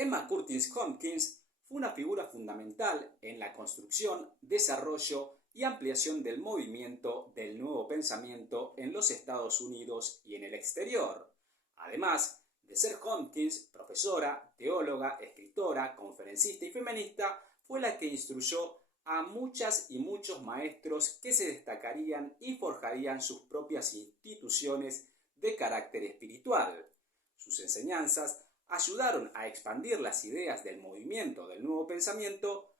Emma Curtis Hopkins fue una figura fundamental en la construcción, desarrollo y ampliación del movimiento del nuevo pensamiento en los Estados Unidos y en el exterior. Además de ser Hopkins profesora, teóloga, escritora, conferencista y feminista, fue la que instruyó a muchas y muchos maestros que se destacarían y forjarían sus propias instituciones de carácter espiritual. Sus enseñanzas ayudaron a expandir las ideas del movimiento del nuevo pensamiento,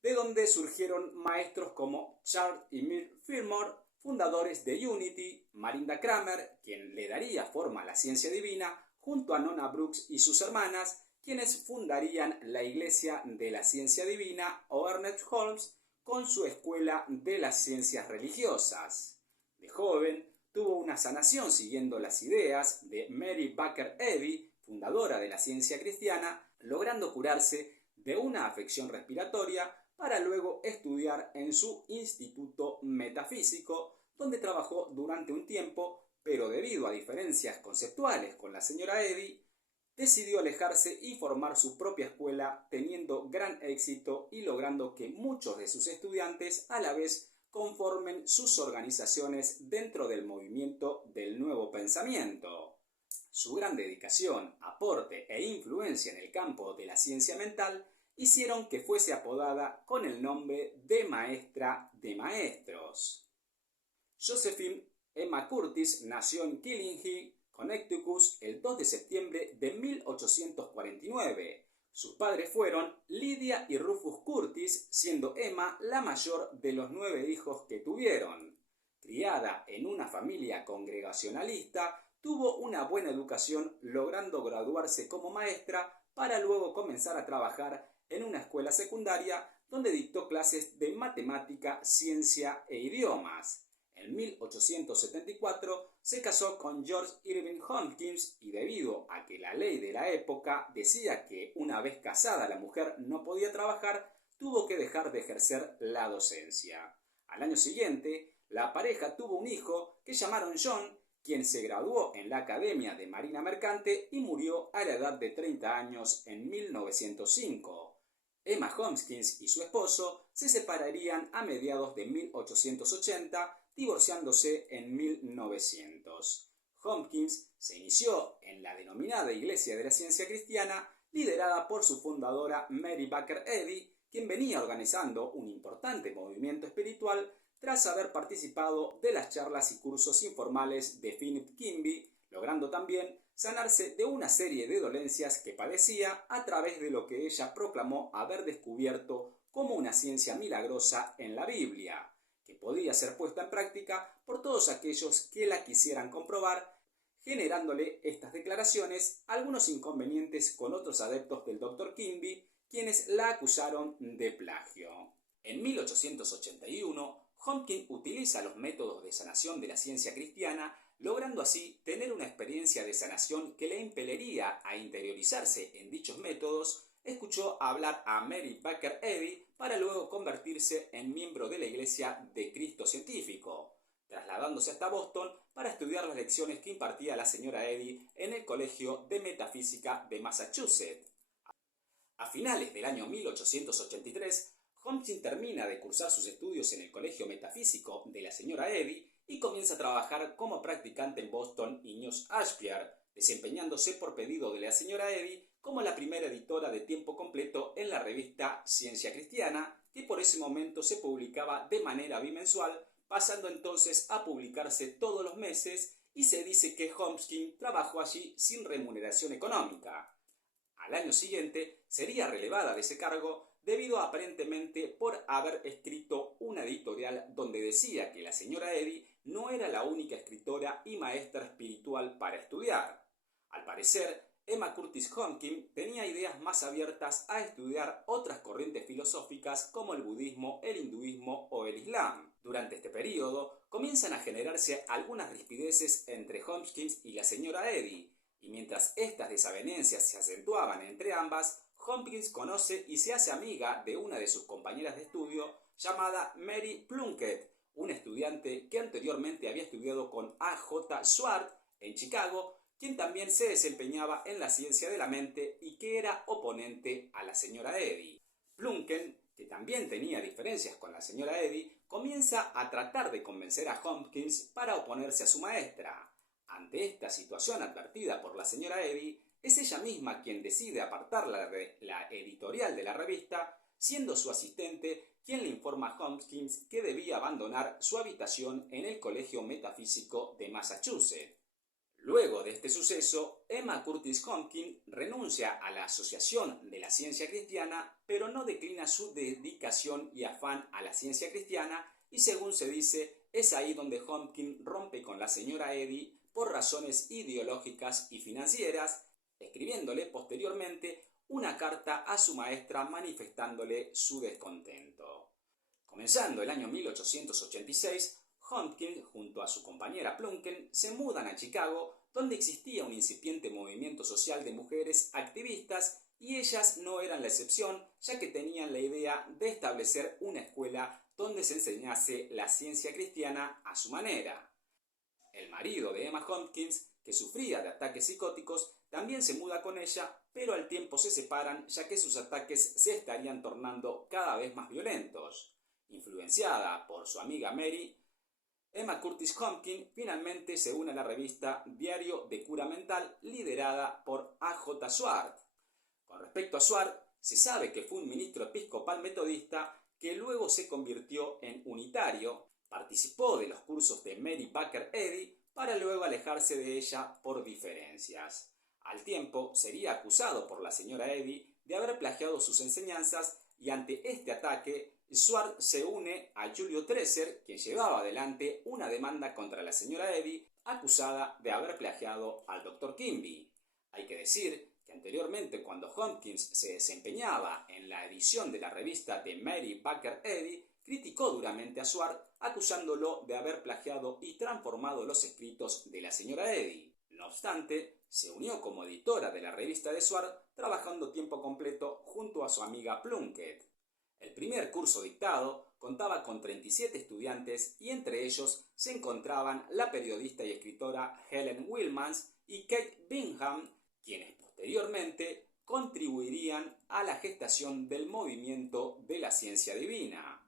de donde surgieron maestros como Charles y Myrtle Fillmore, fundadores de Unity, Marinda Cramer, quien le daría forma a la ciencia divina, junto a Nona Brooks y sus hermanas, quienes fundarían la Iglesia de la Ciencia Divina, o Ernest Holmes, con su Escuela de las Ciencias Religiosas. De joven, tuvo una sanación siguiendo las ideas de Mary Baker Eddy, fundadora de la ciencia cristiana, logrando curarse de una afección respiratoria para luego estudiar en su instituto metafísico, donde trabajó durante un tiempo, pero debido a diferencias conceptuales con la señora Eddy, decidió alejarse y formar su propia escuela, teniendo gran éxito y logrando que muchos de sus estudiantes a la vez conformen sus organizaciones dentro del movimiento del nuevo pensamiento. Su gran dedicación, aporte e influencia en el campo de la ciencia mental hicieron que fuese apodada con el nombre de Maestra de Maestros. Josephine Emma Curtis nació en Killing Hill, Connecticut, el 2 de septiembre de 1849. Sus padres fueron Lydia y Rufus Curtis, siendo Emma la mayor de los 9 hijos que tuvieron. Criada en una familia congregacionalista, tuvo una buena educación, logrando graduarse como maestra para luego comenzar a trabajar en una escuela secundaria donde dictó clases de matemática, ciencia e idiomas. En 1874 se casó con George Irving Hopkins y debido a que la ley de la época decía que una vez casada la mujer no podía trabajar, tuvo que dejar de ejercer la docencia. Al año siguiente, la pareja tuvo un hijo que llamaron John, quien se graduó en la Academia de Marina Mercante y murió a la edad de 30 años en 1905. Emma Hopkins y su esposo se separarían a mediados de 1880, divorciándose en 1900. Hopkins se inició en la denominada Iglesia de la Ciencia Cristiana, liderada por su fundadora Mary Baker Eddy, quien venía organizando un importante movimiento espiritual tras haber participado de las charlas y cursos informales de Philip Kimby, logrando también sanarse de una serie de dolencias que padecía a través de lo que ella proclamó haber descubierto como una ciencia milagrosa en la Biblia, que podía ser puesta en práctica por todos aquellos que la quisieran comprobar, generándole estas declaraciones algunos inconvenientes con otros adeptos del Dr. Kimby, quienes la acusaron de plagio. En 1881, Hopkins utiliza los métodos de sanación de la ciencia cristiana, logrando así tener una experiencia de sanación que le impeliría a interiorizarse en dichos métodos. Escuchó hablar a Mary Baker Eddy para luego convertirse en miembro de la Iglesia de Cristo Científico, trasladándose hasta Boston para estudiar las lecciones que impartía la señora Eddy en el Colegio de Metafísica de Massachusetts. A finales del año 1883, Hopkins termina de cursar sus estudios en el Colegio Metafísico de la señora Eddy y comienza a trabajar como practicante en Boston y New Hampshire, desempeñándose por pedido de la señora Eddy como la primera editora de tiempo completo en la revista Ciencia Cristiana, que por ese momento se publicaba de manera bimensual, pasando entonces a publicarse todos los meses, y se dice que Hopkins trabajó allí sin remuneración económica. Al año siguiente sería relevada de ese cargo debido aparentemente por haber escrito una editorial donde decía que la señora Eddy no era la única escritora y maestra espiritual para estudiar. Al parecer, Emma Curtis Hopkins tenía ideas más abiertas a estudiar otras corrientes filosóficas como el budismo, el hinduismo o el islam. Durante este periodo comienzan a generarse algunas rispideces entre Hopkins y la señora Eddy, y mientras estas desavenencias se acentuaban entre ambas, Hopkins conoce y se hace amiga de una de sus compañeras de estudio llamada Mary Plunkett, una estudiante que anteriormente había estudiado con A. J. Schwartz en Chicago, quien también se desempeñaba en la ciencia de la mente y que era oponente a la señora Eddy. Plunken, que también tenía diferencias con la señora Eddy, comienza a tratar de convencer a Hopkins para oponerse a su maestra. Ante esta situación advertida por la señora Eddy, es ella misma quien decide apartarla de la editorial de la revista, siendo su asistente quien le informa a Hopkins que debía abandonar su habitación en el Colegio Metafísico de Massachusetts. Luego de este suceso, Emma Curtis Hopkins renuncia a la Asociación de la Ciencia Cristiana, pero no declina su dedicación y afán a la ciencia cristiana, y según se dice, es ahí donde Hopkins rompe con la señora Eddy por razones ideológicas y financieras, escribiéndole posteriormente una carta a su maestra manifestándole su descontento. Comenzando el año 1886, Hopkins, junto a su compañera Plunken, se mudan a Chicago, donde existía un incipiente movimiento social de mujeres activistas, y ellas no eran la excepción, ya que tenían la idea de establecer una escuela donde se enseñase la ciencia cristiana a su manera. El marido de Emma Hopkins, que sufría de ataques psicóticos, también se muda con ella, pero al tiempo se separan, ya que sus ataques se estarían tornando cada vez más violentos. Influenciada por su amiga Mary, Emma Curtis Hopkins finalmente se une a la revista Diario de Cura Mental, liderada por A.J. Swart. Con respecto a Swart, se sabe que fue un ministro episcopal metodista que luego se convirtió en unitario, participó de los cursos de Mary Baker Eddy para luego alejarse de ella por diferencias. Al tiempo, sería acusado por la señora Eddy de haber plagiado sus enseñanzas, y ante este ataque, Swart se une a Julio Treasure, quien llevaba adelante una demanda contra la señora Eddy, acusada de haber plagiado al Dr. Kimby. Hay que decir que anteriormente, cuando Hopkins se desempeñaba en la edición de la revista de Mary Baker Eddy, criticó duramente a Swart, acusándolo de haber plagiado y transformado los escritos de la señora Eddy. No obstante, se unió como editora de la revista de Swart, trabajando tiempo completo junto a su amiga Plunkett. El primer curso dictado contaba con 37 estudiantes, y entre ellos se encontraban la periodista y escritora Helen Wilmans y Kate Bingham, quienes posteriormente contribuirían a la gestación del movimiento de la ciencia divina.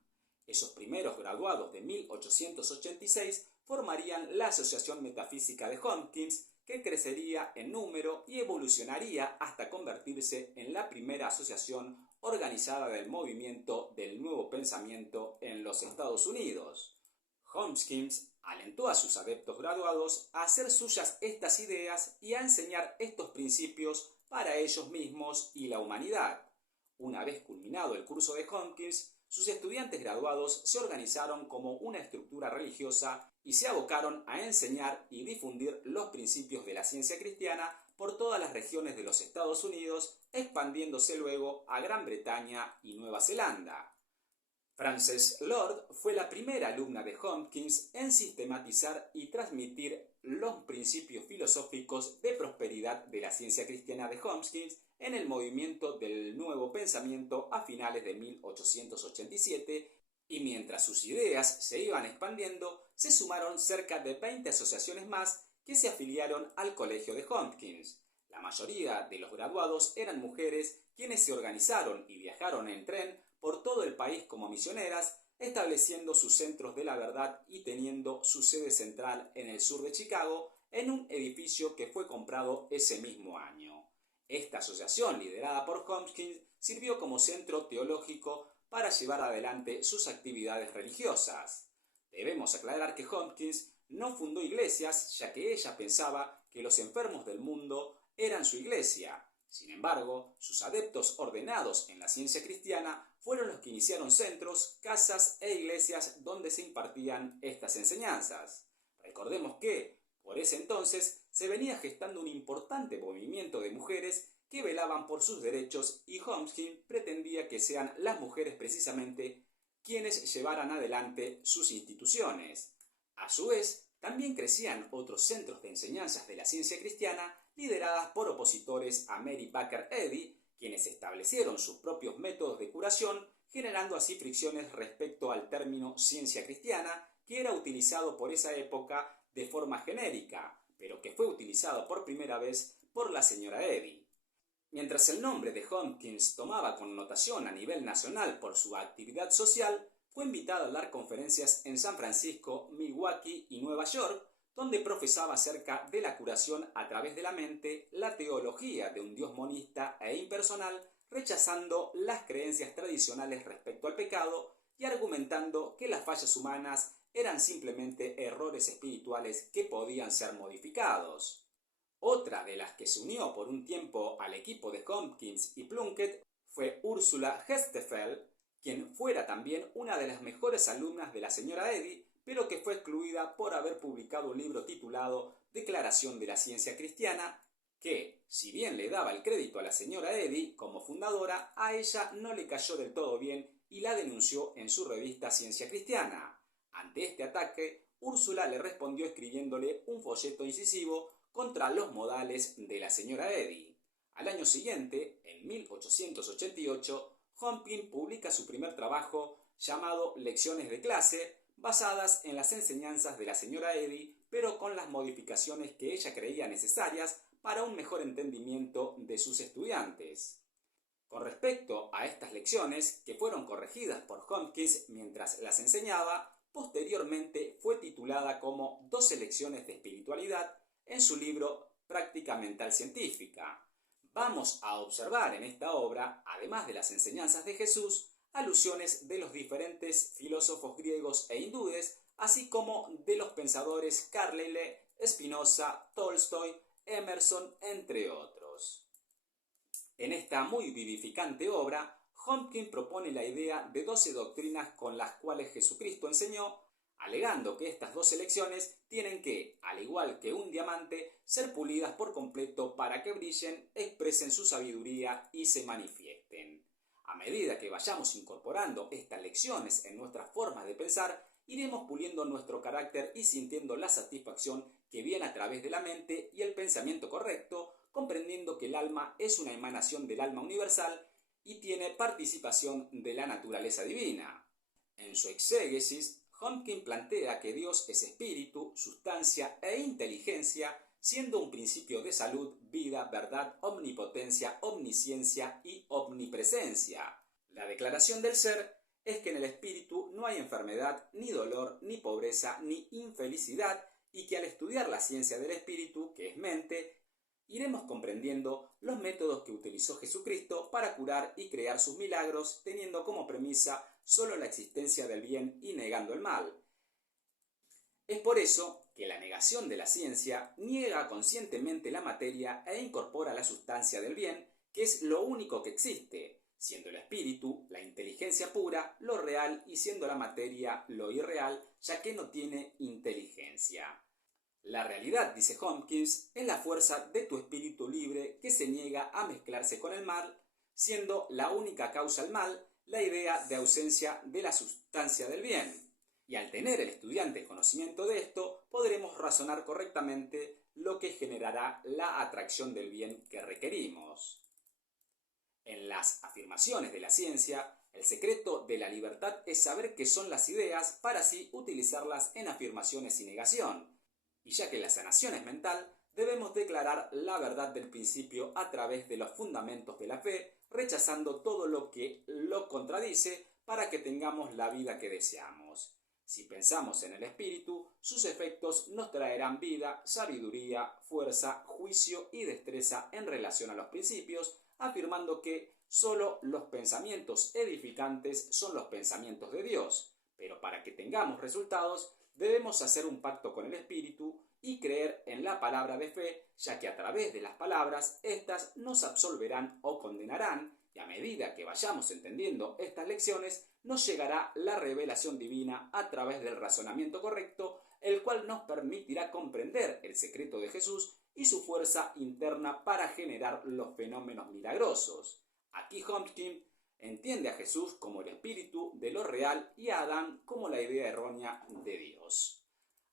Esos primeros graduados de 1886 formarían la Asociación Metafísica de Hopkins, que crecería en número y evolucionaría hasta convertirse en la primera asociación organizada del movimiento del nuevo pensamiento en los Estados Unidos. Hopkins alentó a sus adeptos graduados a hacer suyas estas ideas y a enseñar estos principios para ellos mismos y la humanidad. Una vez culminado el curso de Hopkins, sus estudiantes graduados se organizaron como una estructura religiosa y se abocaron a enseñar y difundir los principios de la ciencia cristiana por todas las regiones de los Estados Unidos, expandiéndose luego a Gran Bretaña y Nueva Zelanda. Frances Lord fue la primera alumna de Hopkins en sistematizar y transmitir los principios filosóficos de prosperidad de la ciencia cristiana de Hopkins en el movimiento del nuevo pensamiento a finales de 1887, y mientras sus ideas se iban expandiendo, se sumaron cerca de 20 asociaciones más que se afiliaron al colegio de Hopkins. La mayoría de los graduados eran mujeres, quienes se organizaron y viajaron en tren por todo el país como misioneras, estableciendo sus centros de la verdad y teniendo su sede central en el sur de Chicago, en un edificio que fue comprado ese mismo año. Esta asociación, liderada por Hopkins, sirvió como centro teológico para llevar adelante sus actividades religiosas. Debemos aclarar que Hopkins no fundó iglesias, ya que ella pensaba que los enfermos del mundo eran su iglesia. Sin embargo, sus adeptos ordenados en la ciencia cristiana fueron los que iniciaron centros, casas e iglesias donde se impartían estas enseñanzas. Recordemos que, por ese entonces, se venía gestando un importante movimiento de mujeres que velaban por sus derechos, y Hopkins pretendía que sean las mujeres precisamente quienes llevaran adelante sus instituciones. A su vez, también crecían otros centros de enseñanzas de la ciencia cristiana lideradas por opositores a Mary Baker Eddy, quienes establecieron sus propios métodos de curación, generando así fricciones respecto al término ciencia cristiana, que era utilizado por esa época de forma genérica, pero que fue utilizado por primera vez por la señora Eddy. Mientras el nombre de Hopkins tomaba connotación a nivel nacional por su actividad social, fue invitado a dar conferencias en San Francisco, Milwaukee y Nueva York, donde profesaba acerca de la curación a través de la mente, la teología de un Dios monista e impersonal, rechazando las creencias tradicionales respecto al pecado y argumentando que las fallas humanas eran simplemente errores espirituales que podían ser modificados. Otra de las que se unió por un tiempo al equipo de Hopkins y Plunkett fue Ursula Hestefeld, quien fuera también una de las mejores alumnas de la señora Eddy, pero que fue excluida por haber publicado un libro titulado Declaración de la Ciencia Cristiana, que, si bien le daba el crédito a la señora Eddy como fundadora, a ella no le cayó del todo bien y la denunció en su revista Ciencia Cristiana. Ante este ataque, Úrsula le respondió escribiéndole un folleto incisivo contra los modales de la señora Eddy. Al año siguiente, en 1888, Hopkins publica su primer trabajo llamado Lecciones de clase, basadas en las enseñanzas de la señora Eddy, pero con las modificaciones que ella creía necesarias para un mejor entendimiento de sus estudiantes. Con respecto a estas lecciones, que fueron corregidas por Hopkins mientras las enseñaba, posteriormente fue titulada como 12 lecciones de espiritualidad en su libro Práctica Mental Científica. Vamos a observar en esta obra, además de las enseñanzas de Jesús, alusiones de los diferentes filósofos griegos e hindúes, así como de los pensadores Carlyle, Spinoza, Tolstoy, Emerson, entre otros. En esta muy vivificante obra, Hopkins propone la idea de 12 doctrinas con las cuales Jesucristo enseñó, alegando que estas 12 lecciones tienen que, al igual que un diamante, ser pulidas por completo para que brillen, expresen su sabiduría y se manifiesten. A medida que vayamos incorporando estas lecciones en nuestras formas de pensar, iremos puliendo nuestro carácter y sintiendo la satisfacción que viene a través de la mente y el pensamiento correcto, comprendiendo que el alma es una emanación del alma universal y tiene participación de la naturaleza divina. En su exégesis, Hopkins plantea que Dios es espíritu, sustancia e inteligencia, siendo un principio de salud, vida, verdad, omnipotencia, omnisciencia y omnipresencia. La declaración del ser es que en el espíritu no hay enfermedad, ni dolor, ni pobreza, ni infelicidad, y que al estudiar la ciencia del espíritu, que es mente, iremos comprendiendo los métodos que utilizó Jesucristo para curar y crear sus milagros, teniendo como premisa solo la existencia del bien y negando el mal. Es por eso que la negación de la ciencia niega conscientemente la materia e incorpora la sustancia del bien, que es lo único que existe, siendo el espíritu, la inteligencia pura, lo real y siendo la materia lo irreal, ya que no tiene inteligencia. La realidad, dice Hopkins, es la fuerza de tu espíritu libre que se niega a mezclarse con el mal, siendo la única causa el mal, la idea de ausencia de la sustancia del bien. Y al tener el estudiante conocimiento de esto, podremos razonar correctamente lo que generará la atracción del bien que requerimos. En las afirmaciones de la ciencia, el secreto de la libertad es saber qué son las ideas para así utilizarlas en afirmaciones y negación. Y ya que la sanación es mental, debemos declarar la verdad del principio a través de los fundamentos de la fe, rechazando todo lo que lo contradice para que tengamos la vida que deseamos. Si pensamos en el espíritu, sus efectos nos traerán vida, sabiduría, fuerza, juicio y destreza en relación a los principios, afirmando que solo los pensamientos edificantes son los pensamientos de Dios. Pero para que tengamos resultados, debemos hacer un pacto con el espíritu y creer en la palabra de fe, ya que a través de las palabras, éstas nos absolverán o condenarán, y a medida que vayamos entendiendo estas lecciones, nos llegará la revelación divina a través del razonamiento correcto, el cual nos permitirá comprender el secreto de Jesús y su fuerza interna para generar los fenómenos milagrosos. Aquí Hopkins entiende a Jesús como el espíritu de lo real y a Adán como la idea errónea de Dios.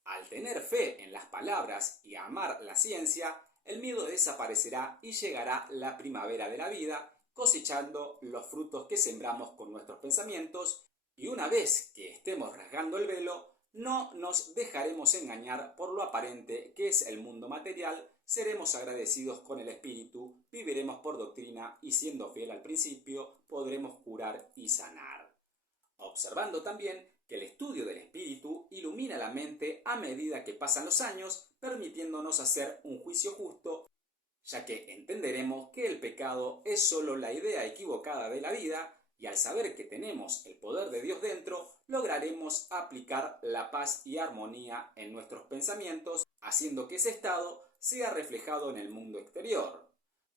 Al tener fe en las palabras y amar la ciencia, el miedo desaparecerá y llegará la primavera de la vida, cosechando los frutos que sembramos con nuestros pensamientos, y una vez que estemos rasgando el velo, No nos dejaremos engañar por lo aparente que es el mundo material, seremos agradecidos con el espíritu, viviremos por doctrina y siendo fiel al principio podremos curar y sanar. Observando también que el estudio del espíritu ilumina la mente a medida que pasan los años, permitiéndonos hacer un juicio justo, ya que entenderemos que el pecado es solo la idea equivocada de la vida, y al saber que tenemos el poder de Dios dentro, lograremos aplicar la paz y armonía en nuestros pensamientos, haciendo que ese estado sea reflejado en el mundo exterior.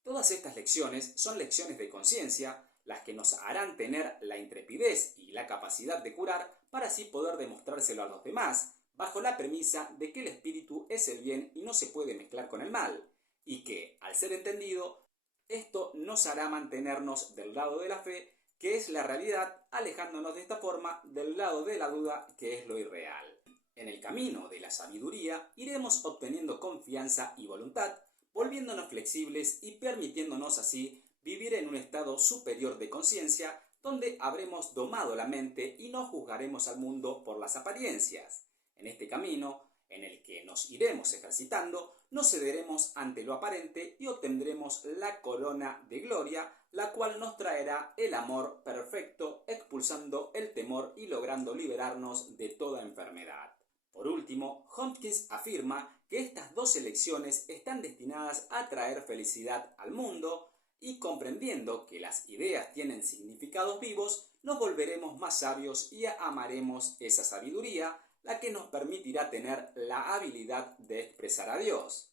Todas estas lecciones son lecciones de conciencia, las que nos harán tener la intrepidez y la capacidad de curar para así poder demostrárselo a los demás, bajo la premisa de que el espíritu es el bien y no se puede mezclar con el mal, y que, al ser entendido, esto nos hará mantenernos del lado de la fe, que es la realidad, alejándonos de esta forma del lado de la duda, que es lo irreal. En el camino de la sabiduría iremos obteniendo confianza y voluntad, volviéndonos flexibles y permitiéndonos así vivir en un estado superior de conciencia, donde habremos domado la mente y no juzgaremos al mundo por las apariencias. En este camino, en el que nos iremos ejercitando, no cederemos ante lo aparente y obtendremos la corona de gloria, la cual nos traerá el amor perfecto, expulsando el temor y logrando liberarnos de toda enfermedad. Por último, Hopkins afirma que estas dos elecciones están destinadas a traer felicidad al mundo, y comprendiendo que las ideas tienen significados vivos, nos volveremos más sabios y amaremos esa sabiduría, la que nos permitirá tener la habilidad de expresar a Dios.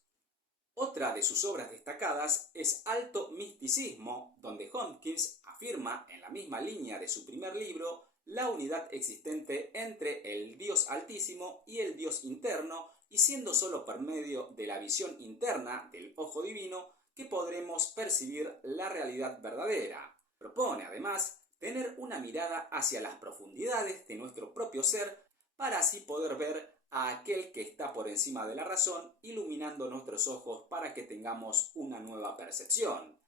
Otra de sus obras destacadas es Alto Misticismo, donde Hopkins afirma en la misma línea de su primer libro la unidad existente entre el Dios Altísimo y el Dios interno, y siendo solo por medio de la visión interna del ojo divino que podremos percibir la realidad verdadera. Propone además tener una mirada hacia las profundidades de nuestro propio ser para así poder ver a aquel que está por encima de la razón, iluminando nuestros ojos para que tengamos una nueva percepción.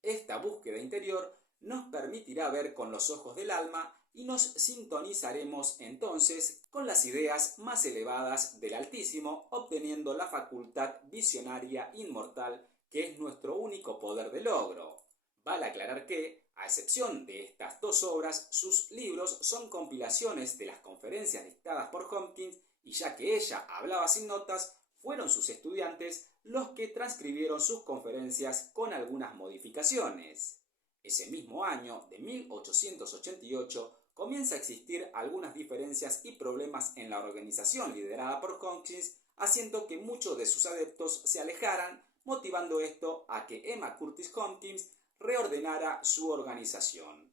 Esta búsqueda interior nos permitirá ver con los ojos del alma y nos sintonizaremos entonces con las ideas más elevadas del Altísimo, obteniendo la facultad visionaria inmortal que es nuestro único poder de logro. Vale aclarar que, a excepción de estas dos obras, sus libros son compilaciones de las conferencias dictadas por Hopkins, y ya que ella hablaba sin notas, fueron sus estudiantes los que transcribieron sus conferencias con algunas modificaciones. Ese mismo año, de 1888, comienza a existir algunas diferencias y problemas en la organización liderada por Hopkins, haciendo que muchos de sus adeptos se alejaran, motivando esto a que Emma Curtis Hopkins reordenara su organización.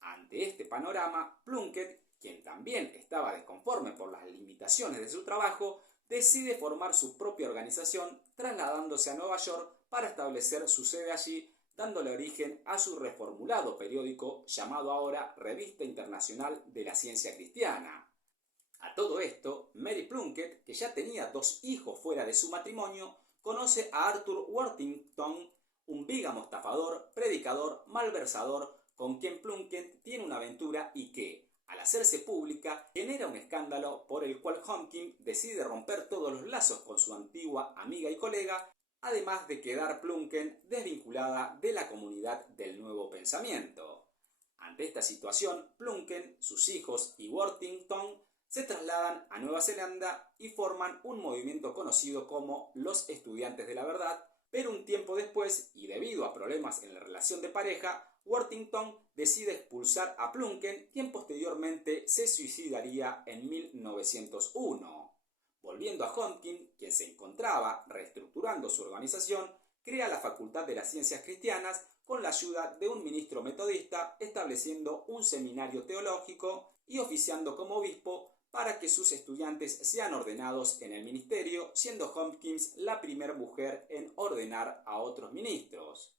Ante este panorama, Plunkett, quien también estaba desconforme por las limitaciones de su trabajo, decide formar su propia organización, trasladándose a Nueva York para establecer su sede allí, dándole origen a su reformulado periódico llamado ahora Revista Internacional de la Ciencia Cristiana. A todo esto, Mary Plunkett, que ya tenía dos hijos fuera de su matrimonio, conoce a Arthur Worthington, un bígamo estafador, predicador, malversador, con quien Plunkett tiene una aventura y que, al hacerse pública, genera un escándalo por el cual Hopkins decide romper todos los lazos con su antigua amiga y colega, además de quedar Plunkett desvinculada de la comunidad del Nuevo Pensamiento. Ante esta situación, Plunkett, sus hijos y Worthington se trasladan a Nueva Zelanda y forman un movimiento conocido como los Estudiantes de la Verdad, pero un tiempo después, y debido a problemas en la relación de pareja, Worthington decide expulsar a Plunkett, quien posteriormente se suicidaría en 1901. Volviendo a Hopkins, quien se encontraba reestructurando su organización, crea la Facultad de las Ciencias Cristianas con la ayuda de un ministro metodista, estableciendo un seminario teológico y oficiando como obispo para que sus estudiantes sean ordenados en el ministerio, siendo Hopkins la primera mujer en ordenar a otros ministros.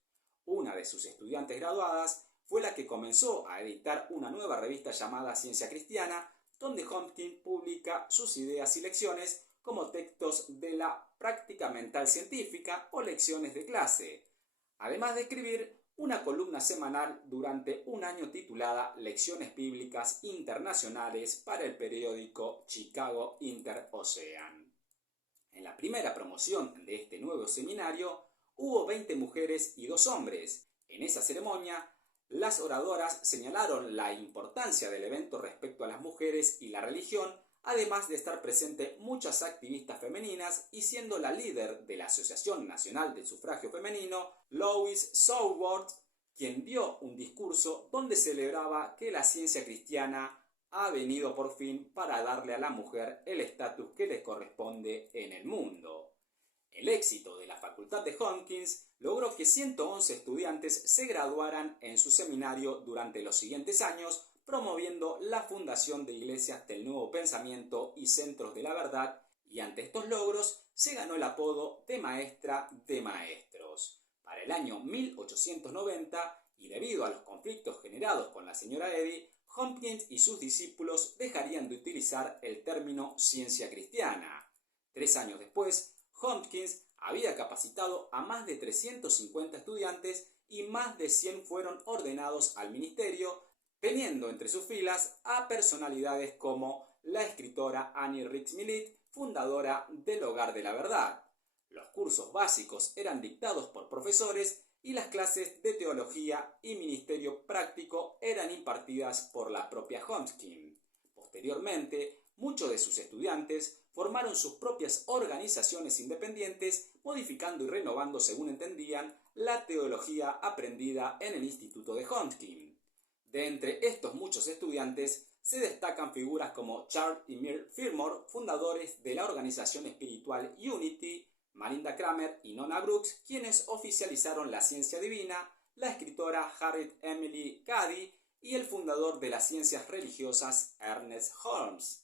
Una de sus estudiantes graduadas fue la que comenzó a editar una nueva revista llamada Ciencia Cristiana, donde Hopkins publica sus ideas y lecciones como textos de la práctica mental científica o lecciones de clase, además de escribir una columna semanal durante un año titulada Lecciones Bíblicas Internacionales para el periódico Chicago Inter-Ocean. En la primera promoción de este nuevo seminario hubo 20 mujeres y 2 hombres. En esa ceremonia, las oradoras señalaron la importancia del evento respecto a las mujeres y la religión, además de estar presentes muchas activistas femeninas y siendo la líder de la Asociación Nacional del Sufragio Femenino, Lois Soworth, quien dio un discurso donde celebraba que la ciencia cristiana ha venido por fin para darle a la mujer el estatus que le corresponde en el mundo. El éxito de la Facultad de Hopkins logró que 111 estudiantes se graduaran en su seminario durante los siguientes años, promoviendo la fundación de iglesias del nuevo pensamiento y centros de la verdad, y ante estos logros se ganó el apodo de maestra de maestros. Para el año 1890, y debido a los conflictos generados con la señora Eddy, Hopkins y sus discípulos dejarían de utilizar el término ciencia cristiana. 3 años después, Hopkins había capacitado a más de 350 estudiantes y más de 100 fueron ordenados al ministerio, teniendo entre sus filas a personalidades como la escritora Annie Ricks Millet, fundadora del Hogar de la Verdad. Los cursos básicos eran dictados por profesores y las clases de teología y ministerio práctico eran impartidas por la propia Hopkins. Posteriormente, muchos de sus estudiantes formaron sus propias organizaciones independientes, modificando y renovando, según entendían, la teología aprendida en el Instituto de Hopkins. De entre estos muchos estudiantes se destacan figuras como Charles y Myrtle Fillmore, fundadores de la organización espiritual Unity, Malinda Cramer y Nona Brooks, quienes oficializaron la ciencia divina, la escritora Harriet Emily Cady y el fundador de las ciencias religiosas Ernest Holmes.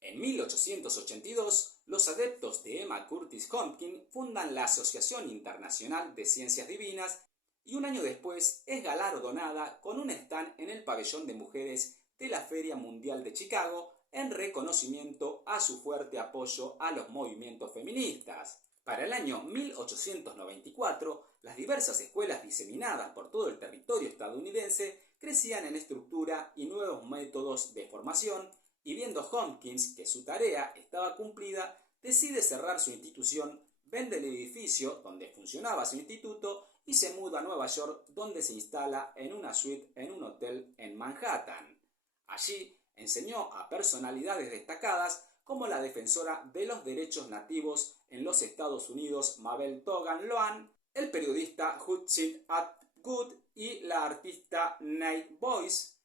En 1882, los adeptos de Emma Curtis Hopkins fundan la Asociación Internacional de Ciencias Divinas y un año después es galardonada con un stand en el pabellón de mujeres de la Feria Mundial de Chicago en reconocimiento a su fuerte apoyo a los movimientos feministas. Para el año 1894, las diversas escuelas diseminadas por todo el territorio estadounidense crecían en estructura y nuevos métodos de formación, y viendo Hopkins que su tarea estaba cumplida, decide cerrar su institución, vende el edificio donde funcionaba su instituto y se muda a Nueva York, donde se instala en una suite en un hotel en Manhattan. Allí enseñó a personalidades destacadas como la defensora de los derechos nativos en los Estados Unidos Mabel Togan Loan, el periodista Hudson Atwood y la artista Nate Boyce,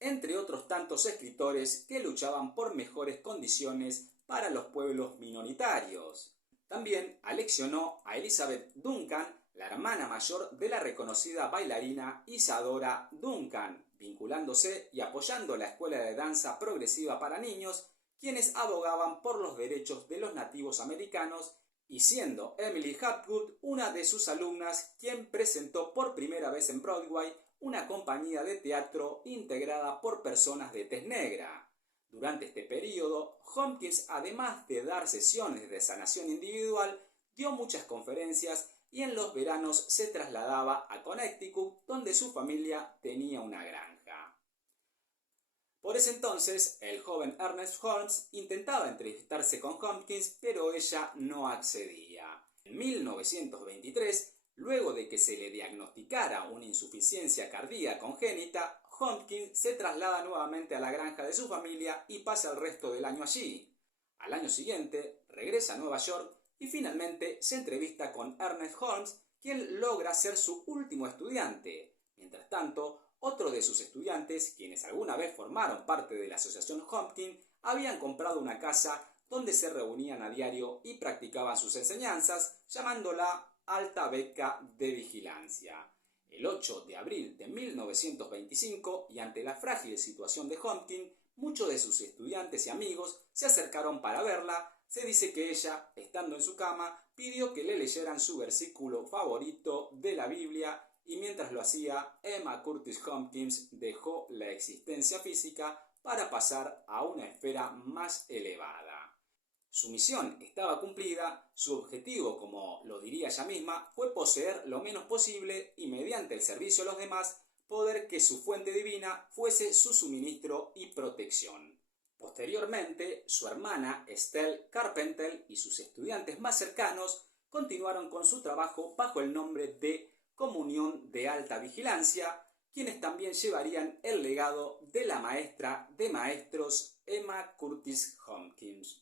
entre otros tantos escritores que luchaban por mejores condiciones para los pueblos minoritarios. También aleccionó a Elizabeth Duncan, la hermana mayor de la reconocida bailarina Isadora Duncan, vinculándose y apoyando la escuela de danza progresiva para niños, quienes abogaban por los derechos de los nativos americanos, y siendo Emily Hapgood una de sus alumnas quien presentó por primera vez en Broadway una compañía de teatro integrada por personas de tez negra. Durante este periodo, Hopkins, además de dar sesiones de sanación individual, dio muchas conferencias y en los veranos se trasladaba a Connecticut, donde su familia tenía una granja. Por ese entonces, el joven Ernest Holmes intentaba entrevistarse con Hopkins, pero ella no accedía. En 1923, luego de que se le diagnosticara una insuficiencia cardíaca congénita, Hopkins se traslada nuevamente a la granja de su familia y pasa el resto del año allí. Al año siguiente, regresa a Nueva York y finalmente se entrevista con Ernest Holmes, quien logra ser su último estudiante. Mientras tanto, otro de sus estudiantes, quienes alguna vez formaron parte de la Asociación Hopkins, habían comprado una casa donde se reunían a diario y practicaban sus enseñanzas, llamándola Alta Beca de Vigilancia. El 8 de abril de 1925, y ante la frágil situación de Hopkins, muchos de sus estudiantes y amigos se acercaron para verla. Se dice que ella, estando en su cama, pidió que le leyeran su versículo favorito de la Biblia, y mientras lo hacía, Emma Curtis Hopkins dejó la existencia física para pasar a una esfera más elevada. Su misión estaba cumplida, su objetivo, como lo diría ella misma, fue poseer lo menos posible y mediante el servicio a los demás, poder que su fuente divina fuese su suministro y protección. Posteriormente, su hermana Estelle Carpentel y sus estudiantes más cercanos continuaron con su trabajo bajo el nombre de Comunión de Alta Vigilancia, quienes también llevarían el legado de la maestra de maestros Emma Curtis Hopkins.